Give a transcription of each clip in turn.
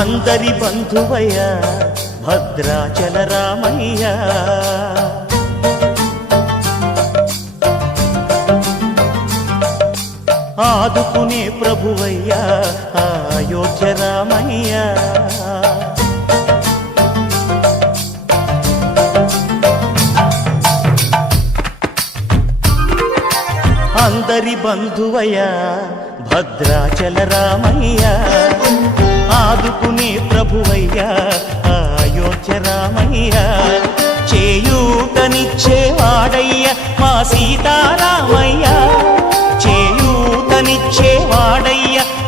అందరి బంధువయ్య భద్రాచల రామయ్య, ఆదుకునే ప్రభువయ్య అయోధ్య రామయ్య. అందరి బంధువయ్య భద్రాచల రామయ్య, ఆదుకునే ప్రభువయ్య అయోధ్య రామయ్య. చేయూతనిచ్చేవాడయ్య మా సీతారామయ్య, చేయూతనిచ్చేవాడయ్య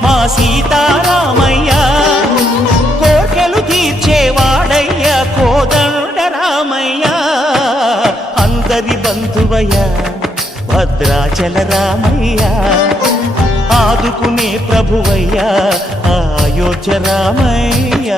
మా సీతారామయ్య. కోర్కెలు తీర్చేవాడయ్య కోదండ రామయ్య. అందరి బంధువయ్య భద్రాచల రామయ్య, ఆదుకునే ప్రభువయ్య అయోధ్య రామయ్య.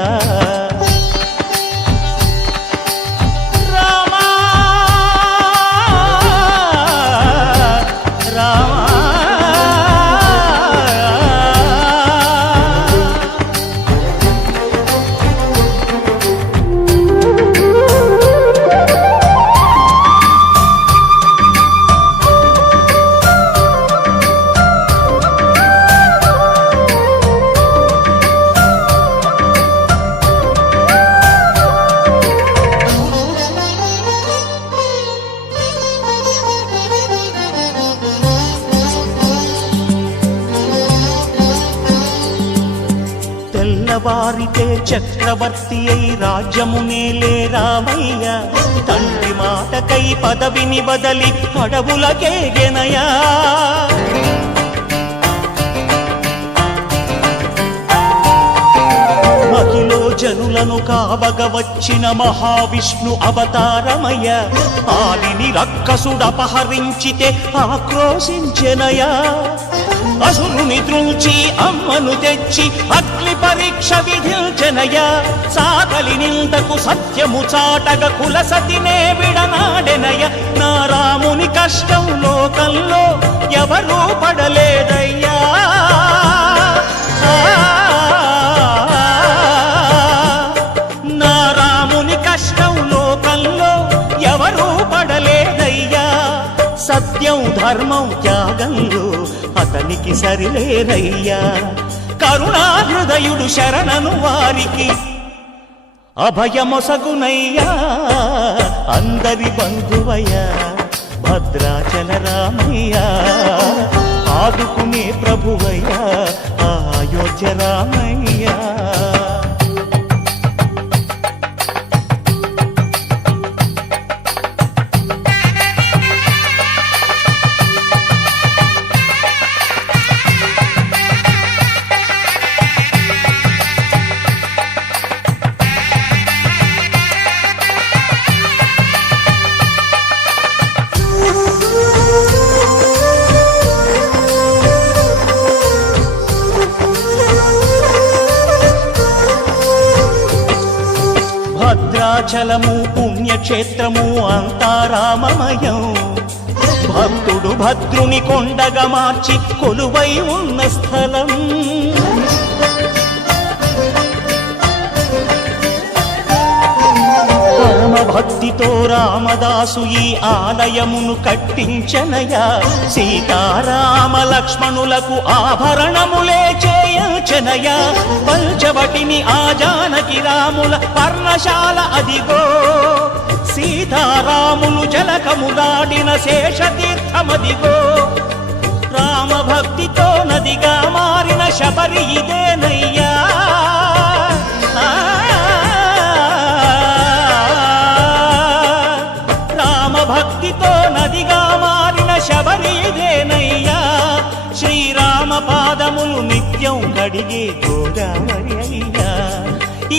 తెల్లవారితే చక్రవర్తి అయి రాజ్యమునేలే రామయ్య, తండ్రి మాటకై పదవిని బదలి అడవులకేగెనయా. మహిలో జనులను కావగ వచ్చిన మహావిష్ణు అవతారమయ్య, ఆలిని రక్కసుడపహరించితే ఆక్రోశించెనయా. అసురుని ద్రుంచి అమ్మను తెచ్చి అగ్ని పరీక్ష విధించెనయ, సాగలి నిందకు సత్యము చాటగ కులసతినే విడనాడెనయ. నా రాముని కష్టం లోకంలో ఎవరూ పడలేదయ్యా. నా రాముని కష్టం లోకంలో ఎవరూ పడలేదయ్యా. సత్యం ధర్మం త్యాగంలో అతనికి సరిలేరయ్యా. కరుణా హృదయుడు శరణను వారికి అభయమొసగునయ్యా. అందరి బంధువయ్య భద్రాచల రామయ్య, ఆదుకునే ప్రభువయ్య అయోధ్య రామయ్య. భద్రాచలము పుణ్యక్షేత్రము అంతా రామమయం, భక్తుడు భద్రుని కొండగా మార్చి కొలువై ఉన్న స్థలం. పరమ భక్తితో రామదాసు ఈ ఆలయమును కట్టించనయా. సీతారామ లక్ష్మణులకు ఆభరణములే చేయించనయా. పంచవటిని ఆ జానకి రాముల పర్ణశాల అదిగో, సీతారాములు జలకములాడిన శేషతీర్థమదిగో. రామభక్తితో నదిగా మారిన శబరి ఇదేనయ్యా. రామభక్తితో నదిగా మారిన శబరి ఇదేనయ్యా. శ్రీరామ పాదములు నిత్యం కడిగే గోదావరి అయ్యా.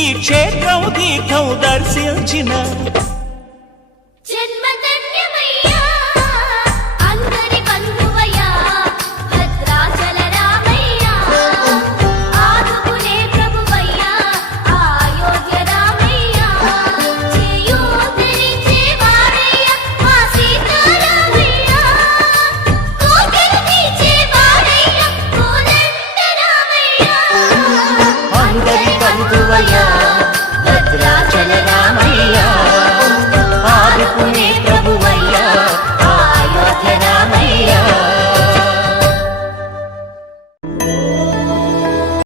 ఈ క్షేత్రం తీర్థం దర్శించిన